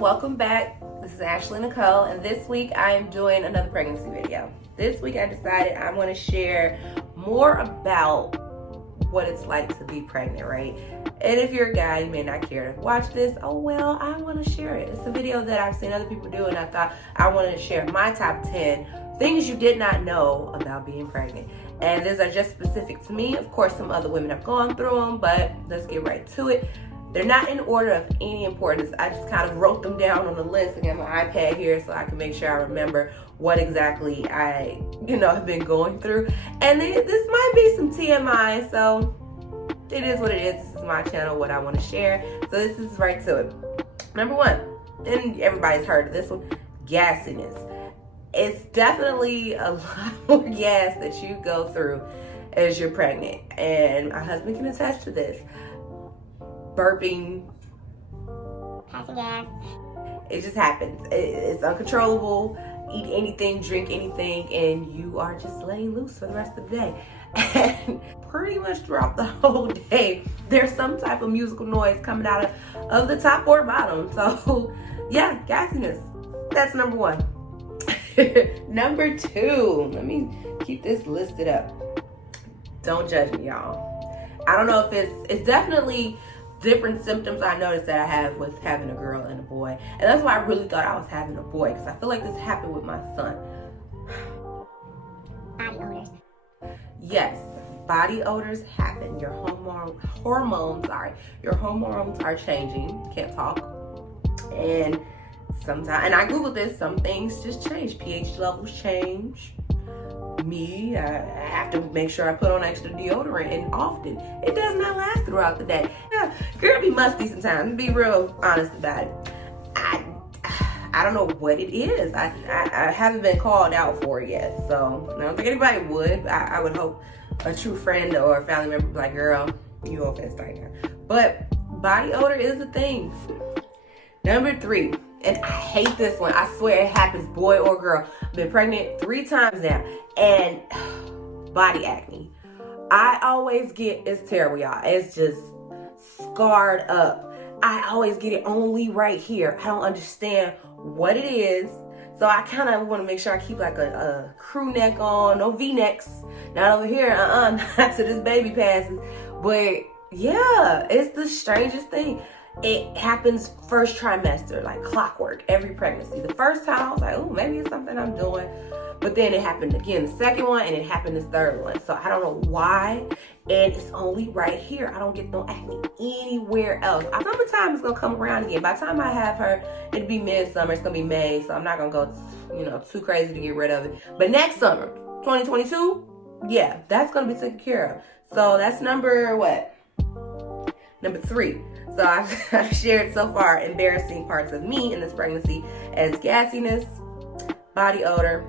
welcome back. This is Ashley Nicole, and this week I am doing another pregnancy video. This week I decided I want to share more about what it's like to be pregnant, right? And if you're a guy, you may not care to watch this. Oh well, I want to share it. It's a video that I've seen other people do, and I thought I wanted to share my top 10 things you did not know about being pregnant. And these are just specific to me. Of course, some other women have gone through them, but let's get right to it. They're not in order of any importance. I just kind of wrote them down on the list. I got my iPad here so I can make sure I remember what exactly I, have been going through. And this might be some TMI, so it is what it is. This is my channel, what I want to share. So this is right to it. Number one, and everybody's heard of this one, gassiness. It's definitely a lot more gas that you go through as you're pregnant. And my husband can attest to this. Burping, passing gas. It just happens. It's uncontrollable. Eat anything, drink anything, and you are just laying loose for the rest of the day. And pretty much throughout the whole day, there's some type of musical noise coming out of the top or bottom. So yeah, gassiness. That's number one. Number two, let me keep this listed up. Don't judge me, y'all. I don't know if it's definitely different symptoms I noticed that I have with having a girl and a boy. And that's why I really thought I was having a boy, because I feel like this happened with my son. Body odors. Yes, body odors happen. Your hormones are changing. Can't talk. And sometimes, and I Googled this, some things just change. pH levels change. Me, I have to make sure I put on extra deodorant, and often it does not last throughout the day. Yeah, girl be musty sometimes. Be real honest about it. I don't know what it is. I haven't been called out for it yet, so I don't think anybody would. I would hope a true friend or a family member would be like, girl, you okay right now. But body odor is a thing. Number three, and I hate this one. I swear it happens, boy or girl. I've been pregnant 3 times now. And body acne. I always get, it's terrible, y'all. It's just scarred up. I always get it only right here. I don't understand what it is. So I kind of want to make sure I keep like a crew neck on, no V-necks. Not over here, not to this baby passes. But yeah, it's the strangest thing. It happens first trimester, like clockwork, every pregnancy. The first time I was like, oh, maybe it's something I'm doing. But then it happened again, the second one, and it happened this third one. So I don't know why. And it's only right here. I don't get no acne anywhere else. Summertime is gonna come around again. By the time I have her, it'll be midsummer. It's gonna be May, so I'm not gonna go, too crazy to get rid of it. But next summer, 2022, yeah, that's gonna be taken care of. So that's number what? Number 3. So I've shared so far embarrassing parts of me in this pregnancy as gassiness, body odor,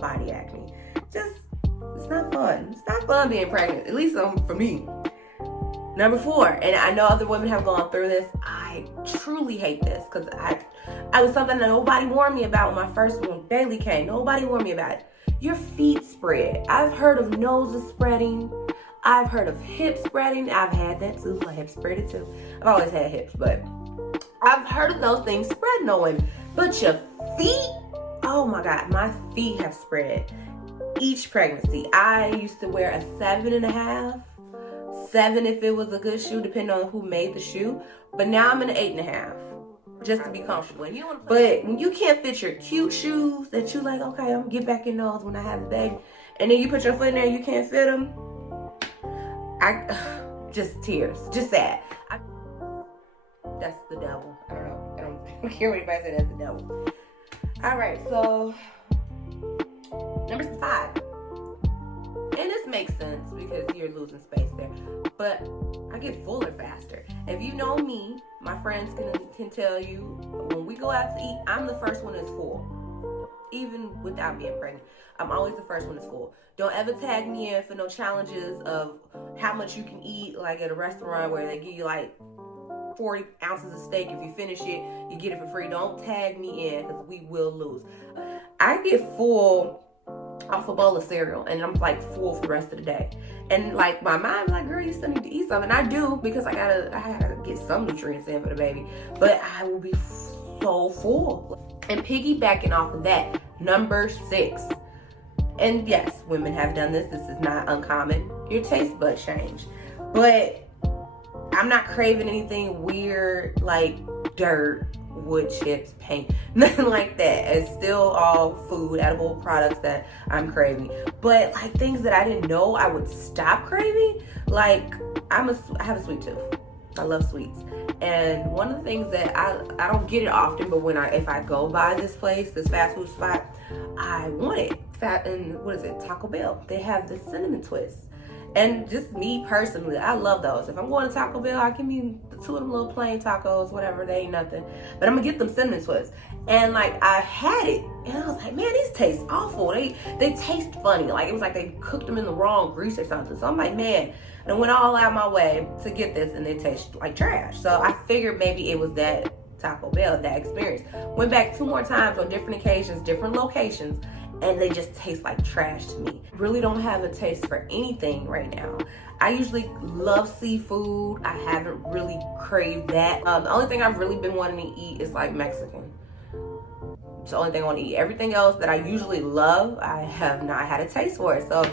body acne. It's not fun. It's not fun being pregnant, at least for me. Number 4, and I know other women have gone through this. I truly hate this because I was something that nobody warned me about when my first one barely came. Nobody warned me about it. Your feet spread. I've heard of noses spreading. I've heard of hip spreading. I've had that too. My hips spreaded too. I've always had hips, but I've heard of those things spreading on women. But your feet, oh my God, my feet have spread. Each pregnancy, I used to wear a 7.5, 7 if it was a good shoe, depending on who made the shoe. But now I'm in an 8.5, just to be comfortable. But when you can't fit your cute shoes that you like, okay, I'm gonna get back in those when I have a baby, and then you put your foot in there and you can't fit them. Just tears, just sad. That's the devil. I don't know. I don't care what anybody says. That's the devil. All right, so number 5, and this makes sense because you're losing space there. But I get fuller faster. If you know me, my friends can tell you when we go out to eat, I'm the first one that's full, even without being pregnant. I'm always the first one that's full. Don't ever tag me in for no challenges of how much you can eat, like at a restaurant where they give you like 40 ounces of steak. If you finish it, you get it for free. Don't tag me in because we will lose. I get full off a bowl of cereal and I'm like full for the rest of the day. And like my mind like, girl, you still need to eat something. And I do because I gotta get some nutrients in for the baby. But I will be so full. And piggybacking off of that, number 6. And yes, women have done this. This is not uncommon. Your taste bud change. But I'm not craving anything weird like dirt, wood chips, paint, nothing like that. It's still all food, edible products that I'm craving. But like things that I didn't know I would stop craving, like I have a sweet tooth. I love sweets. And one of the things that I don't get it often, but if I go by this place, this fast food spot, I want it. And what is it? Taco Bell. They have the cinnamon twist. And just me personally, I love those. If I'm going to Taco Bell, I give me 2 of them little plain tacos, whatever, they ain't nothing. But I'm gonna get them cinnamon twists. And like I had it, and I was like, man, these taste awful. They taste funny. Like it was like they cooked them in the wrong grease or something. So I'm like, man, and I went all out my way to get this, and they taste like trash. So I figured maybe it was that Taco Bell, that experience. Went back 2 more times on different occasions, different locations, and they just taste like trash to me. Really don't have a taste for anything right now. I usually love seafood. I haven't really craved that. The only thing I've really been wanting to eat is like Mexican. It's the only thing I want to eat. Everything else that I usually love, I have not had a taste for it. So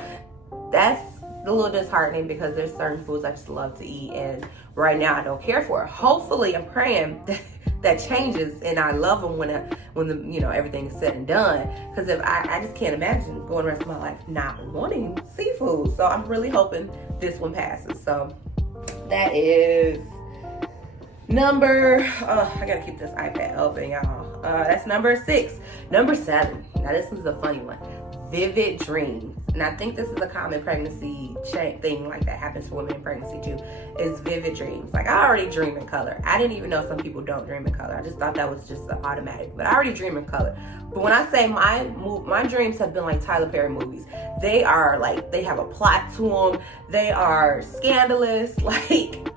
that's a little disheartening because there's certain foods I just love to eat, and right now I don't care for it. Hopefully, I'm praying that changes, and I love them when the everything is said and done. Because if I just can't imagine going the rest of my life not wanting seafood. So I'm really hoping this one passes. So that is number. I gotta keep this iPad open, y'all. That's number 6. Number 7. Now this is a funny one. Vivid dreams. And I think this is a common pregnancy thing like that happens for women in pregnancy too, is vivid dreams. Like I already dream in color. I didn't even know some people don't dream in color. I just thought that was just automatic, but I already dream in color. But when I say my dreams have been like Tyler Perry movies, they are like, they have a plot to them. They are scandalous. Like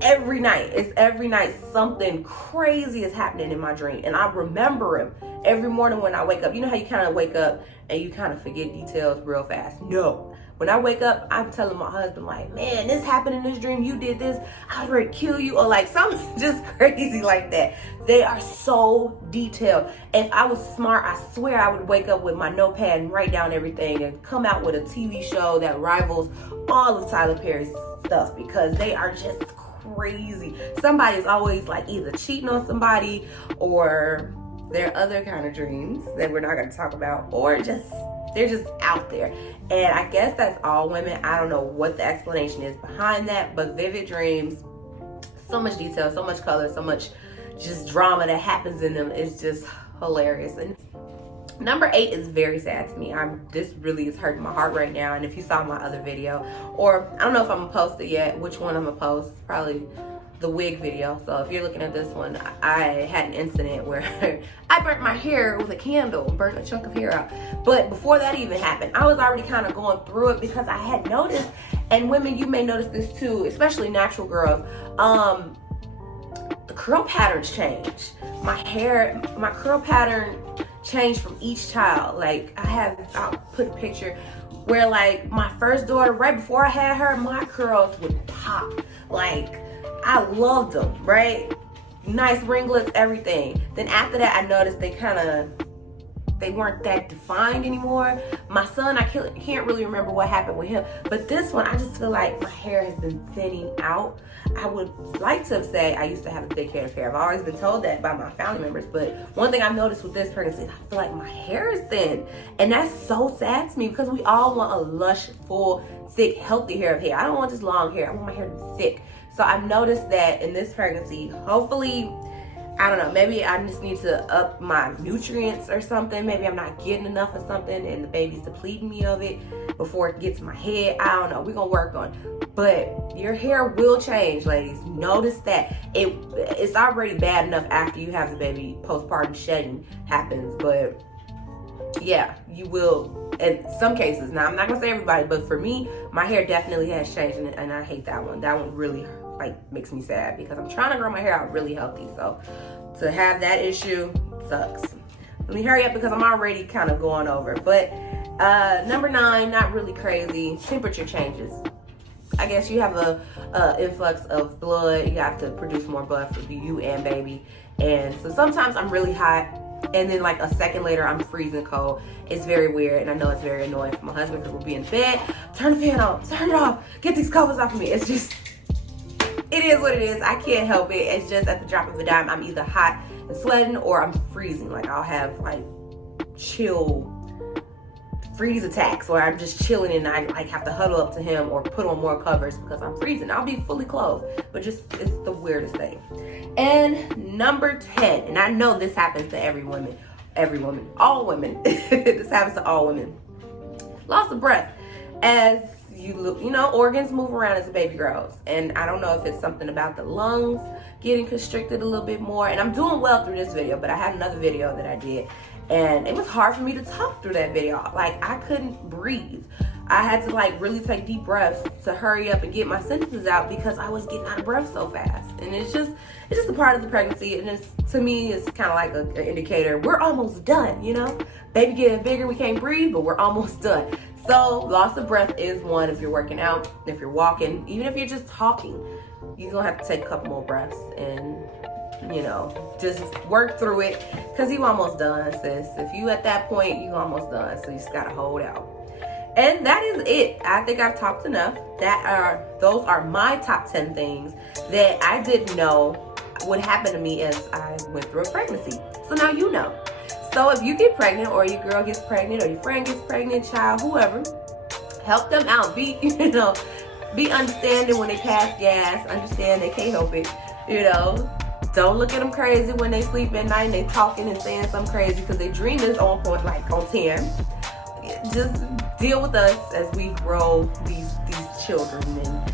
every night something crazy is happening in my dream, and I remember them every morning when I wake up. You know how you kind of wake up and you kind of forget details real fast? No. When I wake up, I'm telling my husband, like, man, this happened in this dream. You did this. I was ready to kill you. Or like something just crazy like that. They are so detailed. If I was smart, I swear I would wake up with my notepad and write down everything and come out with a TV show that rivals all of Tyler Perry's stuff, because they are just crazy. Somebody's always like either cheating on somebody, or there are other kind of dreams that we're not going to talk about, or they're just out there. And I guess that's all women. I don't know what the explanation is behind that, but vivid dreams, so much detail, so much color, so much just drama that happens in them is just hilarious. And number 8 is very sad to me. This really is hurting my heart right now. And if you saw my other video, or I don't know if I'm gonna post it yet, which one I'm gonna post, probably the wig video. So if you're looking at this one, I had an incident where I burnt my hair with a candle, burnt a chunk of hair out. But before that even happened, I was already kind of going through it, because I had noticed, and women, you may notice this too, especially natural girls, the curl patterns change. My curl pattern changed from each child. Like I'll put a picture where like my first daughter, right before I had her, my curls would pop. Like I loved them, right? Nice ringlets, everything. Then after that, I noticed they weren't that defined anymore. My son, I can't really remember what happened with him, but this one, I just feel like my hair has been thinning out. I would like to say I used to have a thick head of hair. I've always been told that by my family members, but one thing I've noticed with this pregnancy, I feel like my hair is thin, and that's so sad to me, because we all want a lush, full, thick, healthy hair of hair. I don't want just long hair. I want my hair to be thick. So I've noticed that in this pregnancy, hopefully, I don't know, maybe I just need to up my nutrients or something. Maybe I'm not getting enough of something and the baby's depleting me of it before it gets to my head. I don't know. We're going to work on it. But your hair will change, ladies. Notice that. It's already bad enough after you have the baby. Postpartum shedding happens. But yeah, you will in some cases. Now, I'm not going to say everybody, but for me, my hair definitely has changed, and I hate that one. That one really makes me sad, because I'm trying to grow my hair out really healthy. So to have that issue sucks. Let me hurry up, because I'm already kind of going over. But number 9, not really crazy. Temperature changes. I guess you have a influx of blood. You have to produce more blood for you and baby. And so sometimes I'm really hot, and then like a second later I'm freezing cold. It's very weird, and I know it's very annoying for my husband because we'll be in bed. Turn the fan on, turn it off, get these covers off of me. It's just, it is what it is. I can't help it. It's just at the drop of a dime, I'm either hot and sweating or I'm freezing. Like I'll have like chill freeze attacks, or I'm just chilling and I like have to huddle up to him or put on more covers because I'm freezing. I'll be fully clothed, but just, it's the weirdest thing. And number 10, and I know this happens to every woman, all women. This happens to all women. Loss of breath. As you know, organs move around as a baby grows, and I don't know if it's something about the lungs getting constricted a little bit more. And I'm doing well through this video, but I had another video that I did, and it was hard for me to talk through that video. Like I couldn't breathe. I had to like really take deep breaths to hurry up and get my sentences out because I was getting out of breath so fast. And it's just a part of the pregnancy, and it's, to me, it's kind of like an indicator we're almost done. You know, baby getting bigger, we can't breathe, but we're almost done. So loss of breath is one. If you're working out, if you're walking, even if you're just talking, you're gonna have to take a couple more breaths and, you know, just work through it, because you almost done, sis. If you at that point, you almost done, so you just gotta hold out. And that is it. I think I've talked enough. Those are my top 10 things that I didn't know would happen to me as I went through a pregnancy. So now you know. So if you get pregnant, or your girl gets pregnant, or your friend gets pregnant, child, whoever, help them out. Be understanding when they pass gas. Understand they can't help it. You know, don't look at them crazy when they sleep at night and they talking and saying something crazy because their dream is on point, like on 10. Just deal with us as we grow these children and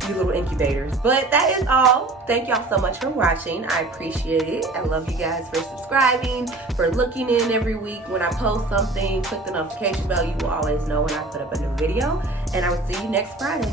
these little incubators. But that is all. Thank y'all so much for watching. I appreciate it. I love you guys for subscribing, for looking in every week when I post something. Click the notification bell. You will always know when I put up a new video. And I will see you next Friday.